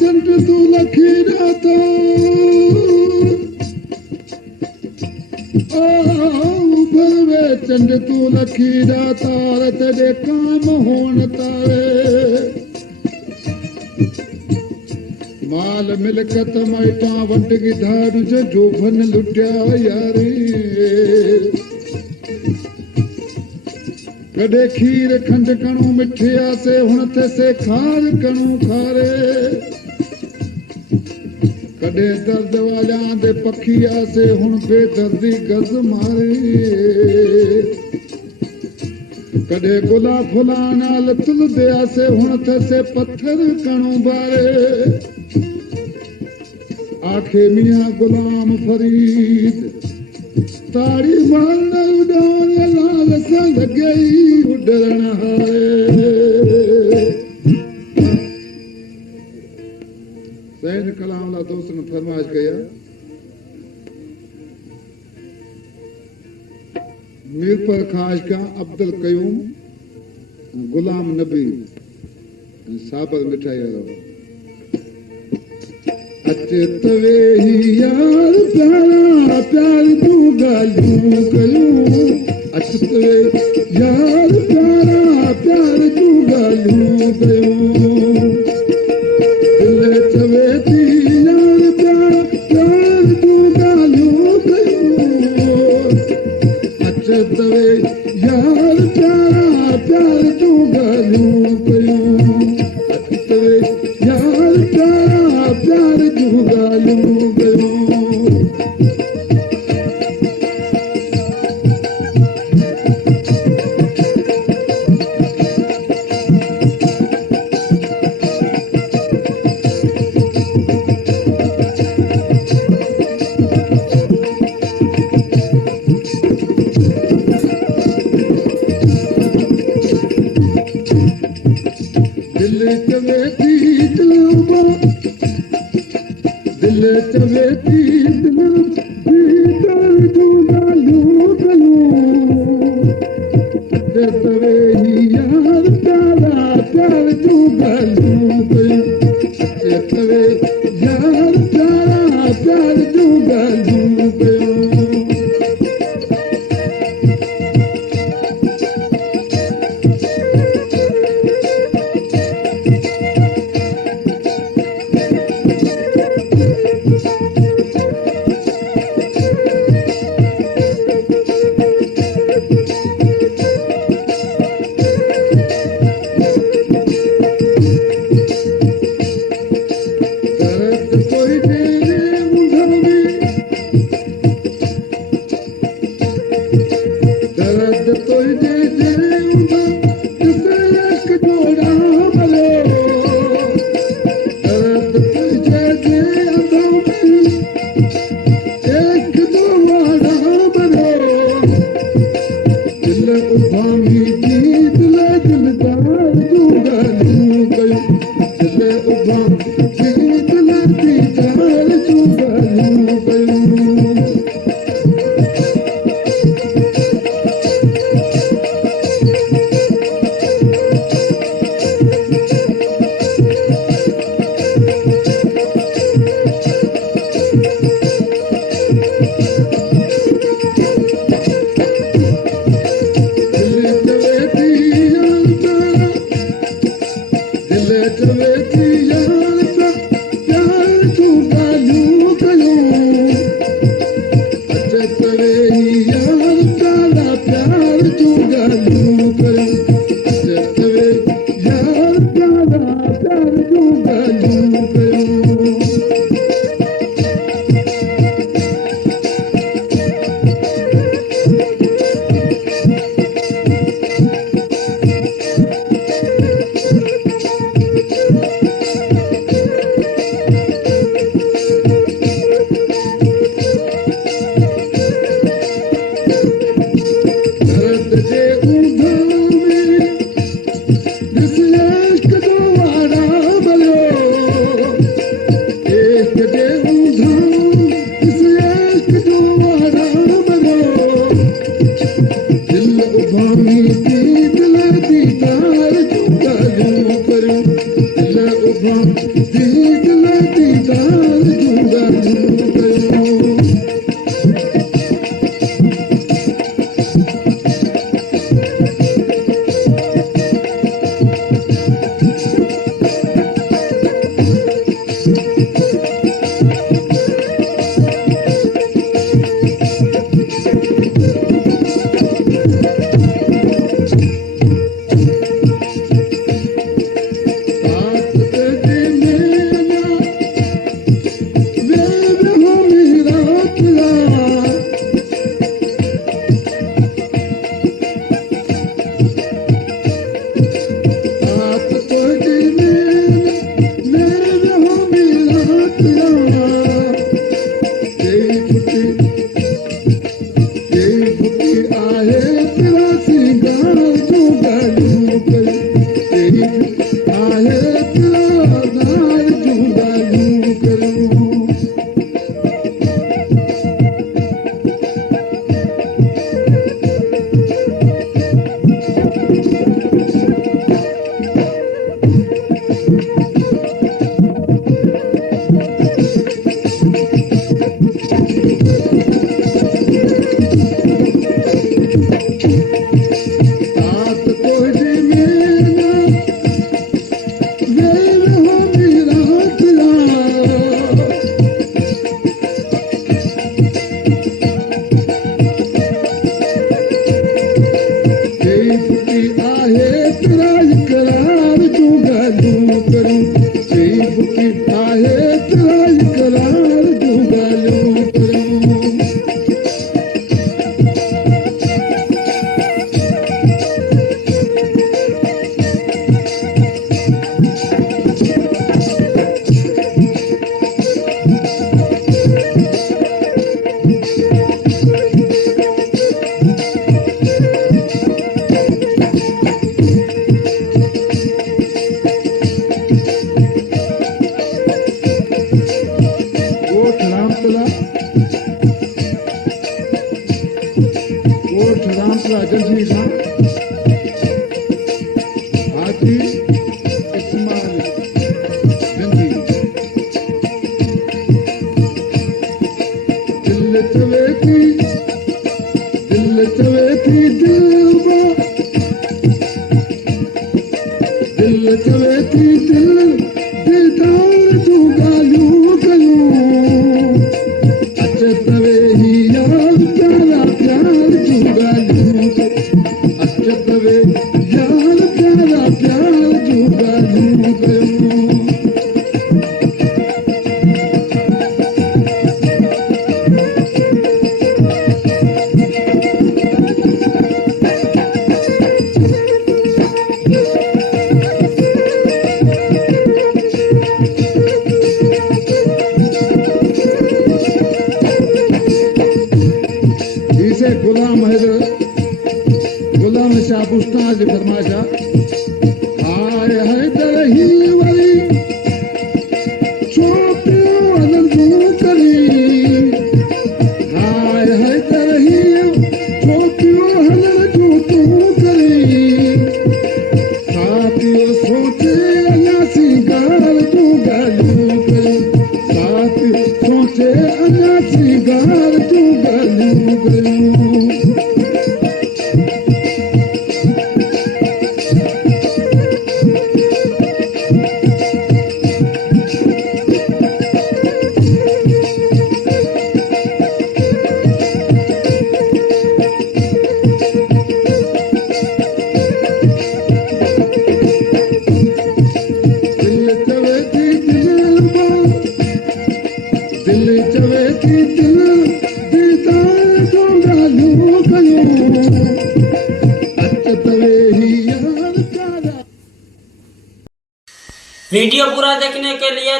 चंड तू लखी राता भरवे चंड तू लखी रातार तेरे काम होन तारे माल मिलकत माइटा वंडगी धाड़ जो भन लुटिया यारे कॾे खीर खंड कणू मिठिया से हुन थे से खार कणू खारे कॾे दर्द वाला दे पखिया से हुन बेदर्दी गज मारे कॾे गुला फुला नाल तुल दिया से हुन थे से पत्थर कणू बारे आखे मियां गुलाम फरीद ताड़ी मारन उडान लाल सा लगई उडरण हारे सैन कलाम ला दोस्त ने फरमाइश कया मीर पर खास का अब्दुल कयूम गुलाम नबी साबर मिठाई अचे तवे ही यार प्यारा प्यार तू गालियूं कयूं अच तवे यार प्यारा प्यार तू गालियूं कयूं दिल तवे थी यार प्यार प्यार तू गालियूं कयूं अच तवे यार प्यारा प्यार तू गालियूं कयूं अच तवे यार प्यारा प्यार तू गालियूं कयूं दीदार जूं ॻाल्हियूं कयूं। वीडियो पूरा देखने के लिए